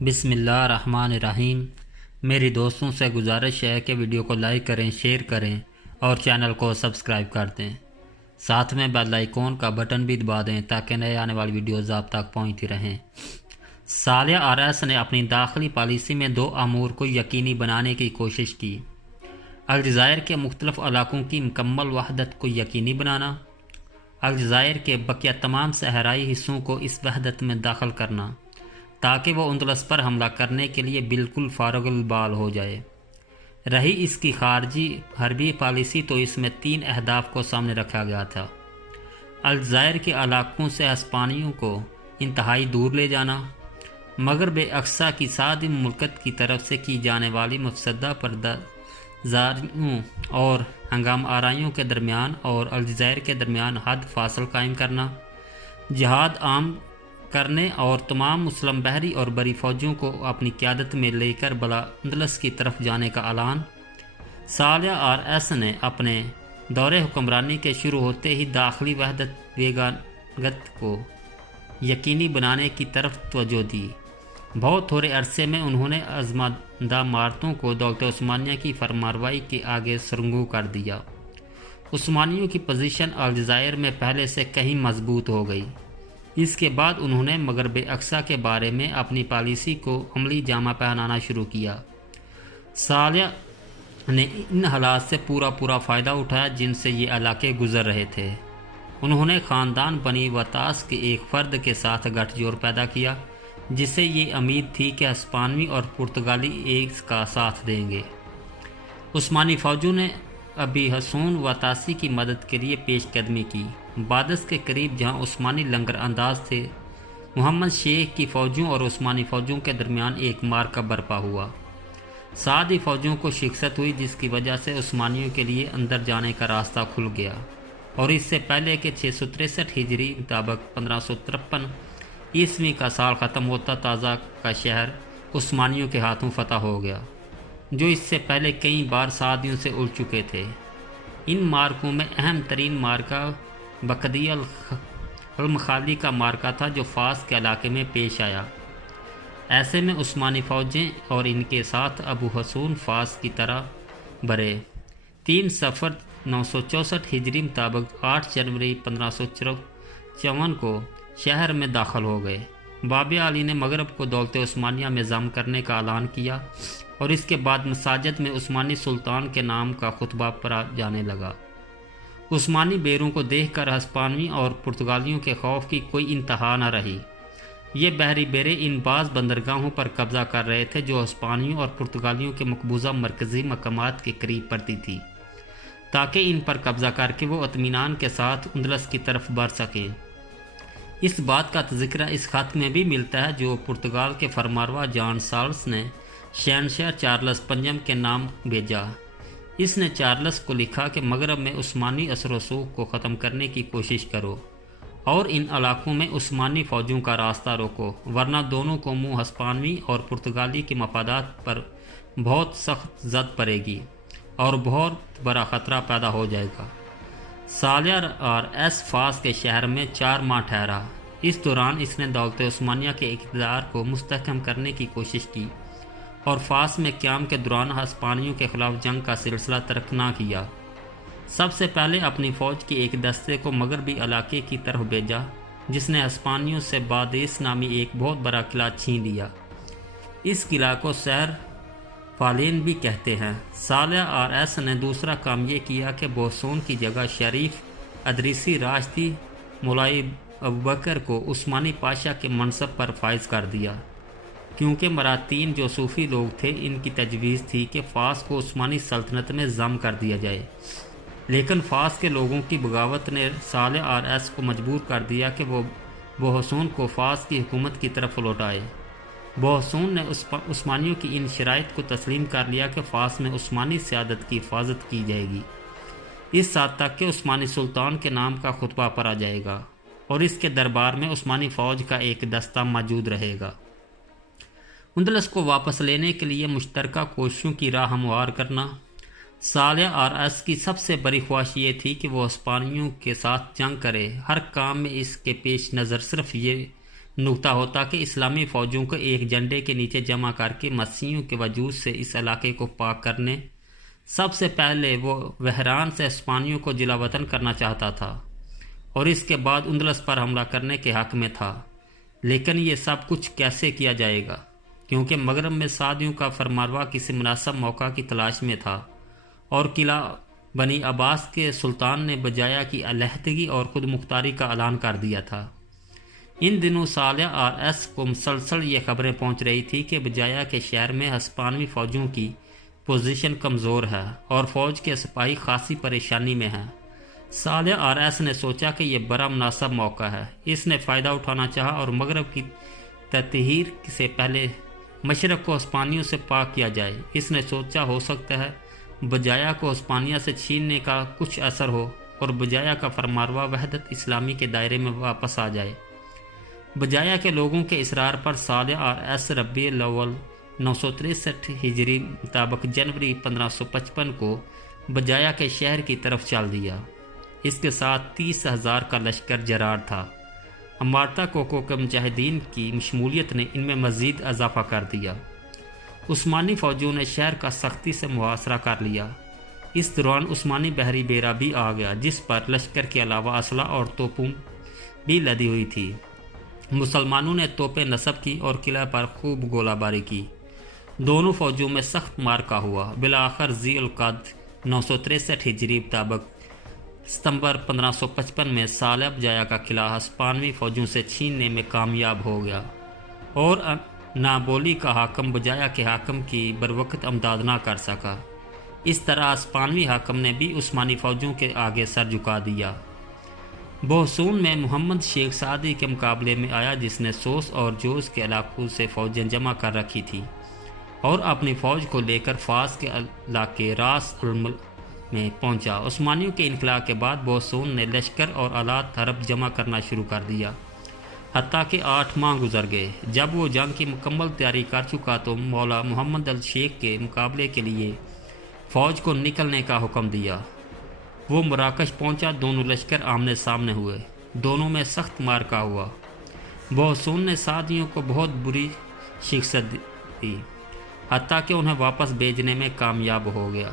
بسم اللہ الرحمن الرحیم۔ میری دوستوں سے گزارش ہے کہ ویڈیو کو لائک کریں، شیئر کریں اور چینل کو سبسکرائب کر دیں۔ ساتھ میں بیل آئیکن کا بٹن بھی دبا دیں تاکہ نئے آنے والی ویڈیوز آپ تک پہنچتی رہیں۔ صالح آر ایس نے اپنی داخلی پالیسی میں دو امور کو یقینی بنانے کی کوشش کی: الجزائر کے مختلف علاقوں کی مکمل وحدت کو یقینی بنانا، الجزائر کے بقیہ تمام صحرائی حصوں کو اس وحدت میں داخل کرنا تاکہ وہ اندلس پر حملہ کرنے کے لیے بالکل فارغ البال ہو جائے۔ رہی اس کی خارجی حربی پالیسی تو اس میں تین اہداف کو سامنے رکھا گیا تھا: الجزائر کے علاقوں سے ہسپانویوں کو انتہائی دور لے جانا، مغرب اقصیٰ کی ساری مملکت کی طرف سے کی جانے والی مفسدہ پردازاریوں اور ہنگام آرائیوں کے درمیان اور الجزائر کے درمیان حد فاصل قائم کرنا، جہاد عام کرنے اور تمام مسلم بحری اور بری فوجوں کو اپنی قیادت میں لے کر بلا اندلس کی طرف جانے کا اعلان۔ صالح آر ایس نے اپنے دور حکمرانی کے شروع ہوتے ہی داخلی وحدت ویگانگت کو یقینی بنانے کی طرف توجہ دی۔ بہت تھوڑے عرصے میں انہوں نے عظمت عمارتوں کو دولت عثمانیہ کی فرمانروائی کے آگے سرنگوں کر دیا۔ عثمانیوں کی پوزیشن الجزائر میں پہلے سے کہیں مضبوط ہو گئی۔ اس کے بعد انہوں نے مغرب اقصیٰ کے بارے میں اپنی پالیسی کو عملی جامہ پہنانا شروع کیا۔ صالح نے ان حالات سے پورا فائدہ اٹھایا جن سے یہ علاقے گزر رہے تھے۔ انہوں نے خاندان بنی وطاس کے ایک فرد کے ساتھ گٹھ جوڑ پیدا کیا جس سے یہ امید تھی کہ ہسپانوی اور پرتگالی ایک کا ساتھ دیں گے۔ عثمانی فوجوں نے ابی حسون وطاسی کی مدد کے لیے پیش قدمی کی۔ بادس کے قریب جہاں عثمانی لنگر انداز تھے، محمد شیخ کی فوجوں اور عثمانی فوجوں کے درمیان ایک معرکہ برپا ہوا۔ سعدی فوجوں کو شکست ہوئی جس کی وجہ سے عثمانیوں کے لیے اندر جانے کا راستہ کھل گیا، اور اس سے پہلے کہ 663 ہجری مطابق 1553 عیسوی کا سال ختم ہوتا تازہ کا شہر عثمانیوں کے ہاتھوں فتح ہو گیا، جو اس سے پہلے کئی بار سعدیوں سے الجھ چکے تھے۔ ان معرکوں میں اہم ترین معرکہ بقدی المخالی کا معرکہ تھا جو فاس کے علاقے میں پیش آیا۔ ایسے میں عثمانی فوجیں اور ان کے ساتھ ابو حسون فاس کی طرح بھرے 3 صفر 964 ہجری مطابق 8 جنوری 1554 کو شہر میں داخل ہو گئے۔ باب علی نے مغرب کو دولت عثمانیہ میں ضم کرنے کا اعلان کیا اور اس کے بعد مساجد میں عثمانی سلطان کے نام کا خطبہ پڑھا جانے لگا۔ عثمانی بیروں کو دیکھ کر ہسپانوی اور پرتگالیوں کے خوف کی کوئی انتہا نہ رہی۔ یہ بحری بیرے ان بعض بندرگاہوں پر قبضہ کر رہے تھے جو ہسپانویوں اور پرتگالیوں کے مقبوضہ مرکزی مقامات کے قریب پڑتی تھی، تاکہ ان پر قبضہ کر کے وہ اطمینان کے ساتھ اندلس کی طرف بڑھ سکیں۔ اس بات کا تذکرہ اس خط میں بھی ملتا ہے جو پرتگال کے فرمانروا جان سالس نے شہنشاہ چارلس پنجم کے نام بھیجا۔ اس نے چارلس کو لکھا کہ مغرب میں عثمانی اثر و رسوخ کو ختم کرنے کی کوشش کرو اور ان علاقوں میں عثمانی فوجوں کا راستہ روکو، ورنہ دونوں قوموں ہسپانوی اور پرتگالی کے مفادات پر بہت سخت زد پڑے گی اور بہت بڑا خطرہ پیدا ہو جائے گا۔ صالح آر ایس فاس کے شہر میں 4 ماہ ٹھہرا۔ اس دوران اس نے دولت عثمانیہ کے اقتدار کو مستحکم کرنے کی کوشش کی اور فاس میں قیام کے دوران ہسپانویوں کے خلاف جنگ کا سلسلہ ترک نہ کیا۔ سب سے پہلے اپنی فوج کے ایک دستے کو مغربی علاقے کی طرف بھیجا جس نے ہسپانویوں سے بادیس نامی ایک بہت بڑا قلعہ چھین لیا۔ اس قلعہ کو سیر فالین بھی کہتے ہیں۔ صالح آر ایس نے دوسرا کام یہ کیا کہ بوسون کی جگہ شریف ادریسی راشدی مولائی ابوبکر کو عثمانی پاشا کے منصب پر فائز کر دیا، کیونکہ مراتین جو صوفی لوگ تھے ان کی تجویز تھی کہ فاس کو عثمانی سلطنت میں ضم کر دیا جائے، لیکن فاس کے لوگوں کی بغاوت نے صالح آر ایس کو مجبور کر دیا کہ وہ بوحسون کو فاس کی حکومت کی طرف لوٹائے۔ بوحسون نے عثمانیوں کی ان شرائط کو تسلیم کر لیا کہ فاس میں عثمانی سیادت کی حفاظت کی جائے گی، اس حد تک کہ عثمانی سلطان کے نام کا خطبہ پڑھا جائے گا اور اس کے دربار میں عثمانی فوج کا ایک دستہ موجود رہے گا۔ اندلس کو واپس لینے کے لیے مشترکہ کوششوں کی راہ ہموار کرنا۔ صالح آر ایس کی سب سے بڑی خواہش یہ تھی کہ وہ ہسپانویوں کے ساتھ جنگ کرے۔ ہر کام میں اس کے پیش نظر صرف یہ نکتہ ہوتا کہ اسلامی فوجوں کو ایک جھنڈے کے نیچے جمع کر کے مسیحیوں کے وجود سے اس علاقے کو پاک کرنے سب سے پہلے وہ وہران سے اسپانیوں کو جلا وطن کرنا چاہتا تھا اور اس کے بعد اندلس پر حملہ کرنے کے حق میں تھا۔ لیکن یہ سب کچھ کیسے کیا جائے گا؟ کیونکہ مغرب میں سعدیوں کا فرمانروا کسی مناسب موقع کی تلاش میں تھا اور قلعہ بنی عباس کے سلطان نے بجایا کی علیحدگی اور خود مختاری کا اعلان کر دیا تھا۔ ان دنوں صالح RS کو مسلسل یہ خبریں پہنچ رہی تھی کہ بجایا کے شہر میں ہسپانوی فوجوں کی پوزیشن کمزور ہے اور فوج کے سپاہی خاصی پریشانی میں ہیں۔ صالح RS نے سوچا کہ یہ بڑا مناسب موقع ہے۔ اس نے فائدہ اٹھانا چاہا اور مغرب کی تطہیر سے پہلے مشرق کو ہسپانیوں سے پاک کیا جائے۔ اس نے سوچا ہو سکتا ہے بجایا کو ہسپانیہ سے چھیننے کا کچھ اثر ہو اور بجایا کا فرمانروا وحدت اسلامی کے دائرے میں واپس آ جائے۔ بجایا کے لوگوں کے اصرار پر صالح RS ربیع الاول 963 ہجری مطابق جنوری 1555 کو بجایا کے شہر کی طرف چل دیا۔ اس کے ساتھ 30,000 کا لشکر جرار تھا۔ امارتا کوکو کے مجاہدین کی شمولیت نے ان میں مزید اضافہ کر دیا۔ عثمانی فوجوں نے شہر کا سختی سے محاصرہ کر لیا۔ اس دوران عثمانی بحری بیڑا بھی آ گیا جس پر لشکر کے علاوہ اسلحہ اور توپوں بھی لدی ہوئی تھی۔ مسلمانوں نے توپیں نصب کی اور قلعہ پر خوب گولہ باری کی۔ دونوں فوجوں میں سخت مارکا ہوا۔ بالآخر ذی القعدہ 963 ہجری مطابق ستمبر 1555 میں صالح بجایا کا قلعہ ہسپانوی فوجوں سے چھیننے میں کامیاب ہو گیا اور نابولی کا حاکم بجایا کے حاکم کی بروقت امداد نہ کر سکا۔ اس طرح ہسپانوی حاکم نے بھی عثمانی فوجوں کے آگے سر جھکا دیا۔ بوسون میں محمد شیخ سعدی کے مقابلے میں آیا جس نے سوس اور جوز کے علاقوں سے فوجیں جمع کر رکھی تھی اور اپنی فوج کو لے کر فاس کے علاقے راس المل میں پہنچا۔ عثمانیوں کے انخلاء کے بعد بوسون نے لشکر اور آلات حرب جمع کرنا شروع کر دیا، حتیٰ کہ 8 ماہ گزر گئے۔ جب وہ جنگ کی مکمل تیاری کر چکا تو مولا محمد الشیخ کے مقابلے کے لیے فوج کو نکلنے کا حکم دیا۔ وہ مراکش پہنچا۔ دونوں لشکر آمنے سامنے ہوئے۔ دونوں میں سخت مارکا ہوا۔ بوسون نے سعدیوں کو بہت بری شکست دی، حتیٰ کہ انہیں واپس بھیجنے میں کامیاب ہو گیا۔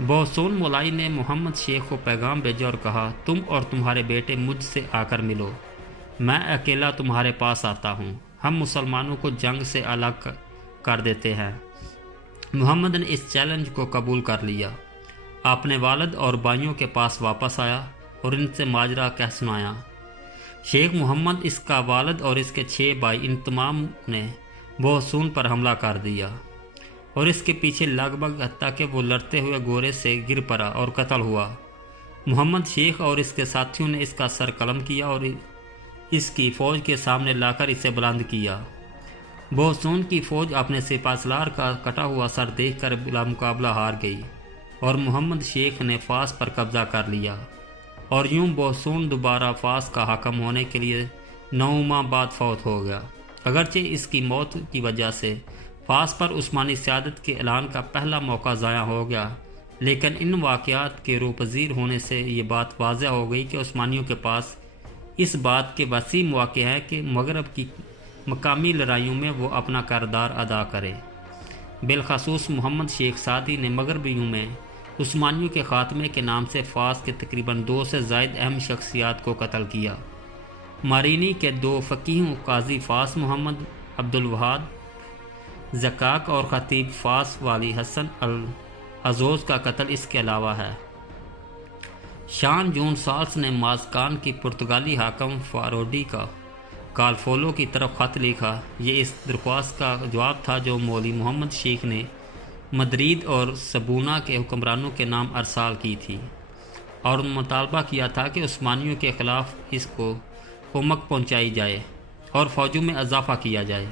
بوسون مولائی نے محمد شیخ کو پیغام بھیجا اور کہا، تم اور تمہارے بیٹے مجھ سے آ کر ملو، میں اکیلا تمہارے پاس آتا ہوں، ہم مسلمانوں کو جنگ سے الگ کر دیتے ہیں۔ محمد نے اس چیلنج کو قبول کر لیا، اپنے والد اور بھائیوں کے پاس واپس آیا اور ان سے ماجرا کہہ سنایا۔ شیخ محمد، اس کا والد اور اس کے 6 بھائی، ان تمام نے بوسون پر حملہ کر دیا اور اس کے پیچھے لگ بھگ حتیٰ کہ وہ لڑتے ہوئے گھوڑے سے گر پڑا اور قتل ہوا۔ محمد شیخ اور اس کے ساتھیوں نے اس کا سر قلم کیا اور اس کی فوج کے سامنے لا کر اسے بلند کیا۔ بوسون کی فوج اپنے سپہ سالار کا کٹا ہوا سر دیکھ کر بلا مقابلہ ہار گئی اور محمد شیخ نے فاس پر قبضہ کر لیا، اور یوں بوسون دوبارہ فاس کا حاکم ہونے کے لیے 9 ماہ بعد فوت ہو گیا۔ اگرچہ اس کی موت کی وجہ سے فاس پر عثمانی سیادت کے اعلان کا پہلا موقع ضائع ہو گیا، لیکن ان واقعات کے روپذیر ہونے سے یہ بات واضح ہو گئی کہ عثمانیوں کے پاس اس بات کے وسیع مواقع ہے کہ مغرب کی مقامی لڑائیوں میں وہ اپنا کردار ادا کرے۔ بالخصوص محمد شیخ سعدی نے مغربیوں میں عثمانیوں کے خاتمے کے نام سے فاس کے تقریباً 2 سے زائد اہم شخصیات کو قتل کیا۔ مارینی کے 2 فقیہوں قاضی فاس محمد عبدالوہاب زکاک اور خطیب فاس والی حسن العزوز کا قتل اس کے علاوہ ہے۔ شان جون سالس نے مازکان کی پرتگالی حاکم فاروڈی کا کالفولو کی طرف خط لکھا۔ یہ اس درخواست کا جواب تھا جو مولوی محمد شیخ نے مدرید اور سبونا کے حکمرانوں کے نام ارسال کی تھی اور مطالبہ کیا تھا کہ عثمانیوں کے خلاف اس کو کمک پہنچائی جائے اور فوجوں میں اضافہ کیا جائے۔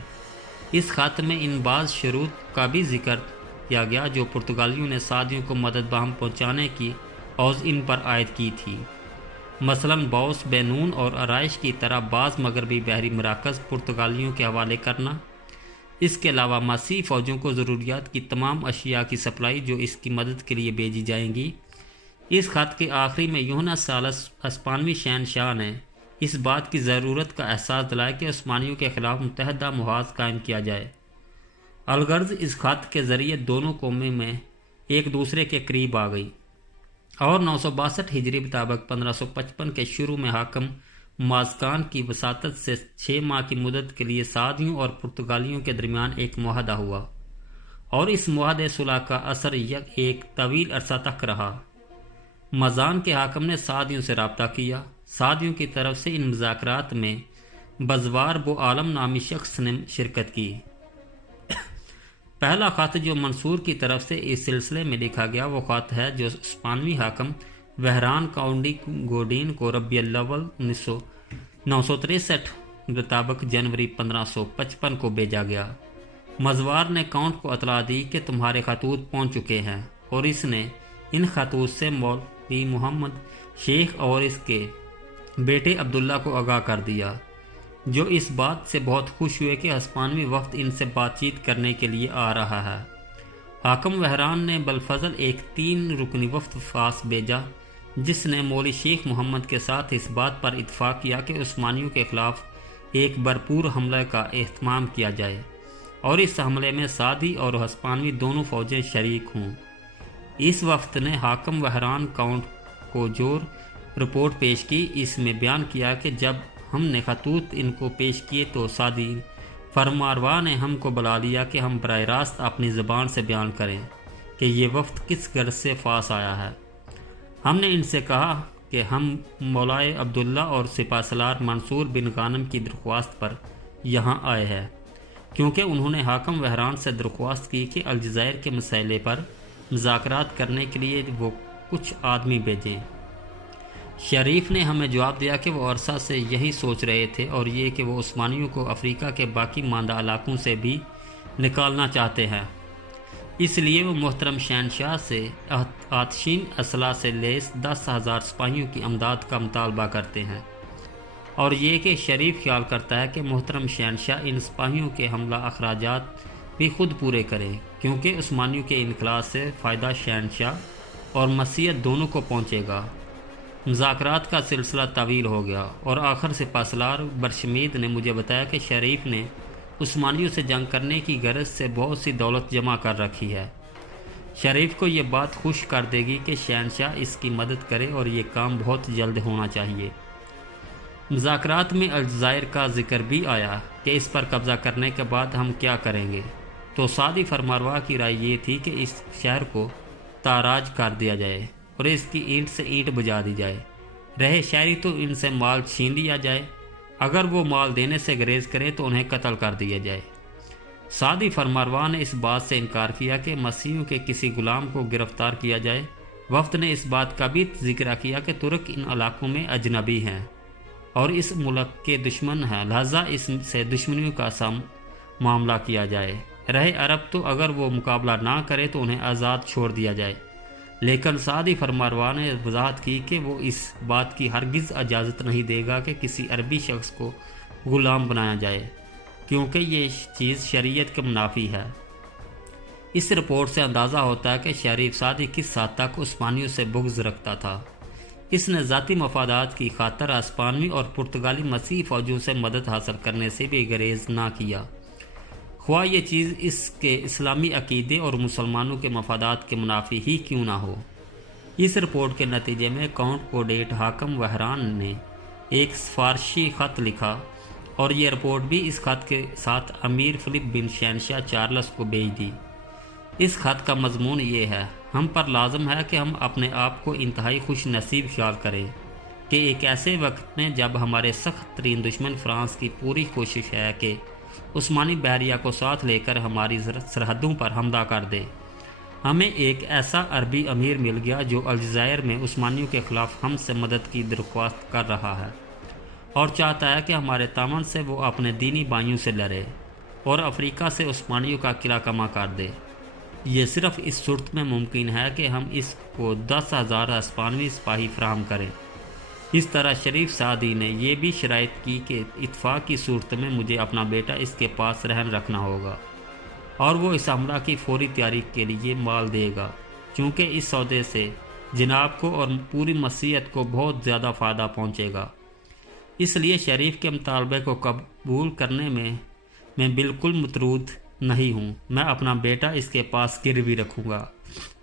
اس خط میں ان بعض شروط کا بھی ذکر کیا گیا جو پرتگالیوں نے سعدیوں کو مدد بہم پہنچانے کی عوض ان پر عائد کی تھی، مثلاً بوس بینون اور آرائش کی طرح بعض مغربی بحری مراکز پرتگالیوں کے حوالے کرنا۔ اس کے علاوہ مسیحی فوجوں کو ضروریات کی تمام اشیاء کی سپلائی جو اس کی مدد کے لیے بھیجی جائیں گی۔ اس خط کے آخری میں یوحنا ثالث ہسپانوی شہنشاہ نے اس بات کی ضرورت کا احساس دلایا کہ عثمانیوں کے خلاف متحدہ محاذ قائم کیا جائے۔ الغرض اس خط کے ذریعے دونوں قومیں میں ایک دوسرے کے قریب آ گئی، اور 962 ہجری مطابق 1555 کے شروع میں حاکم مازکان کی وساطت سے 6 ماہ کی مدت کے لیے سعدیوں اور پرتگالیوں کے درمیان ایک معاہدہ ہوا، اور اس معاہدے صلح کا اثر ایک طویل عرصہ تک رہا۔ مازان کے حاکم نے سعدیوں سے رابطہ کیا۔ سعدیوں کی طرف سے ان مذاکرات میں بزوار بو عالم نامی شخص نے شرکت کی۔ پہلا خط جو منصور کی طرف سے اس سلسلے میں لکھا گیا وہ خط ہے جو اسپانوی حاکم وہران کاؤنڈی گوڈین کو ربیع الاول 963 مطابق جنوری 1555 کو بھیجا گیا۔ مزوار نے کاؤنٹ کو اطلاع دی کہ تمہارے خطوط پہنچ چکے ہیں، اور اس نے ان خطوط سے مولوی محمد شیخ اور اس کے بیٹے عبداللہ کو آگاہ کر دیا، جو اس بات سے بہت خوش ہوئے کہ ہسپانوی وفد ان سے بات چیت کرنے کے لیے آ رہا ہے۔ حاکم وہران نے بلفضل ایک 3 رکنی وفد فاس بھیجا، جس نے مولوی شیخ محمد کے ساتھ اس بات پر اتفاق کیا کہ عثمانیوں کے خلاف ایک بھرپور حملے کا اہتمام کیا جائے، اور اس حملے میں سعدی اور ہسپانوی دونوں فوجیں شریک ہوں۔ اس وفد نے حاکم وہران کاؤنٹ کو جو رپورٹ پیش کی، اس میں بیان کیا کہ جب ہم نے خطوط ان کو پیش کیے تو سعدی فرمانروا نے ہم کو بلا لیا کہ ہم براہ راست اپنی زبان سے بیان کریں کہ یہ وفد کس غرض سے فاس آیا ہے۔ ہم نے ان سے کہا کہ ہم مولائے عبداللہ اور سپہ سالار منصور بن غانم کی درخواست پر یہاں آئے ہیں، کیونکہ انہوں نے حاکم وہران سے درخواست کی کہ الجزائر کے مسئلے پر مذاکرات کرنے کے لیے وہ کچھ آدمی بھیجیں۔ شریف نے ہمیں جواب دیا کہ وہ عرصہ سے یہی سوچ رہے تھے، اور یہ کہ وہ عثمانیوں کو افریقہ کے باقی ماندہ علاقوں سے بھی نکالنا چاہتے ہیں، اس لیے وہ محترم شہنشاہ سے آتشین اسلحہ سے لیس 10,000 سپاہیوں کی امداد کا مطالبہ کرتے ہیں، اور یہ کہ شریف خیال کرتا ہے کہ محترم شہنشاہ ان سپاہیوں کے حملہ اخراجات بھی خود پورے کریں، کیونکہ عثمانیوں کے انخلاء سے فائدہ شہنشاہ اور مسیحیت دونوں کو پہنچے گا۔ مذاکرات کا سلسلہ طویل ہو گیا، اور آخر سپہ سالار برشمید نے مجھے بتایا کہ شریف نے عثمانیوں سے جنگ کرنے کی غرض سے بہت سی دولت جمع کر رکھی ہے۔ شریف کو یہ بات خوش کر دے گی کہ شہنشاہ اس کی مدد کرے، اور یہ کام بہت جلد ہونا چاہیے۔ مذاکرات میں الجزائر کا ذکر بھی آیا کہ اس پر قبضہ کرنے کے بعد ہم کیا کریں گے، تو سعدی فرمانروا کی رائے یہ تھی کہ اس شہر کو تاراج کر دیا جائے اور اس کی اینٹ سے اینٹ بجا دی جائے، رہے شہری تو ان سے مال چھین لیا جائے، اگر وہ مال دینے سے گریز کرے تو انہیں قتل کر دیا جائے۔ سعدی فرمانروا نے اس بات سے انکار کیا کہ مسیحیوں کے کسی غلام کو گرفتار کیا جائے۔ وفد نے اس بات کا بھی ذکر کیا کہ ترک ان علاقوں میں اجنبی ہیں اور اس ملک کے دشمن ہیں، لہذا اس سے دشمنیوں کا معاملہ کیا جائے، رہے عرب تو اگر وہ مقابلہ نہ کرے تو انہیں آزاد چھوڑ دیا جائے۔ لیکن سعدی فرمانروا نے وضاحت کی کہ وہ اس بات کی ہرگز اجازت نہیں دے گا کہ کسی عربی شخص کو غلام بنایا جائے، کیونکہ یہ چیز شریعت کے منافی ہے۔ اس رپورٹ سے اندازہ ہوتا ہے کہ شریف سعدی کس حد تک عثمانیوں سے بغض رکھتا تھا۔ اس نے ذاتی مفادات کی خاطر ہسپانوی اور پرتگالی مسیحی فوجوں سے مدد حاصل کرنے سے بھی گریز نہ کیا، خواہ یہ چیز اس کے اسلامی عقیدے اور مسلمانوں کے مفادات کے منافی ہی کیوں نہ ہو۔ اس رپورٹ کے نتیجے میں کاؤنٹ کوڈیٹ حاکم وہران نے ایک فارسی خط لکھا، اور یہ رپورٹ بھی اس خط کے ساتھ امیر فلپ بن شہنشاہ چارلس کو بھیج دی۔ اس خط کا مضمون یہ ہے: ہم پر لازم ہے کہ ہم اپنے آپ کو انتہائی خوش نصیب خیال کریں کہ ایک ایسے وقت میں جب ہمارے سخت ترین دشمن فرانس کی پوری کوشش ہے کہ عثمانی بحریہ کو ساتھ لے کر ہماری سرحدوں پر حملہ کر دے، ہمیں ایک ایسا عربی امیر مل گیا جو الجزائر میں عثمانیوں کے خلاف ہم سے مدد کی درخواست کر رہا ہے، اور چاہتا ہے کہ ہمارے تعاون سے وہ اپنے دینی بھائیوں سے لڑے اور افریقہ سے عثمانیوں کا قلعہ کما کر دے۔ یہ صرف اس صورت میں ممکن ہے کہ ہم اس کو 10,000 ہسپانوی سپاہی فراہم کریں۔ اس طرح شریف سعدی نے یہ بھی شرائط کی کہ اتفاق کی صورت میں مجھے اپنا بیٹا اس کے پاس رہن رکھنا ہوگا، اور وہ اس حملہ کی فوری تیاری کے لیے مال دے گا، چونکہ اس سودے سے جناب کو اور پوری مسیحیت کو بہت زیادہ فائدہ پہنچے گا۔ اس لیے شریف کے مطالبے کو قبول کرنے میں بالکل مترود نہیں ہوں۔ میں اپنا بیٹا اس کے پاس گروی رکھوں گا،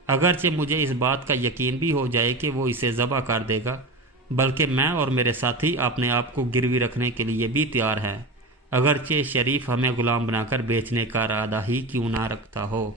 اگرچہ مجھے اس بات کا یقین بھی ہو جائے کہ وہ اسے ذبح کر دے گا، بلکہ میں اور میرے ساتھی اپنے آپ کو گروی رکھنے کے لیے بھی تیار ہیں، اگرچہ شریف ہمیں غلام بنا کر بیچنے کا ارادہ ہی کیوں نہ رکھتا ہو۔